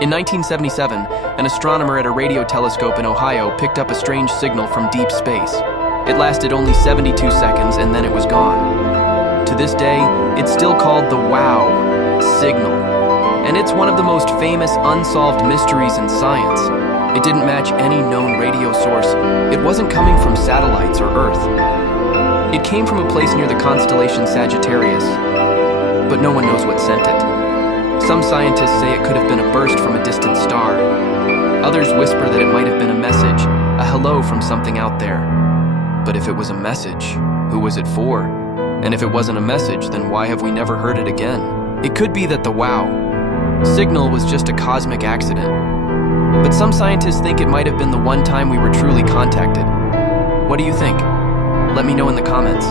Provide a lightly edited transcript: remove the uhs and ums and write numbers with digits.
In 1977, an astronomer at a radio telescope in Ohio picked up a strange signal from deep space. It lasted only 72 seconds and then it was gone. To this day, it's still called the WOW signal, and it's one of the most famous unsolved mysteries in science. It didn't match any known radio source. It wasn't coming from satellites or Earth. It came from a place near the constellation Sagittarius, but no one knows what sent it. Some scientists say it could have been a burst from a distant star. Others whisper that it might have been a message, a hello from something out there. But if it was a message, who was it for? And if it wasn't a message, then why have we never heard it again? It could be that the WOW signal was just a cosmic accident. But some scientists think it might have been the one time we were truly contacted. What do you think? Let me know in the comments.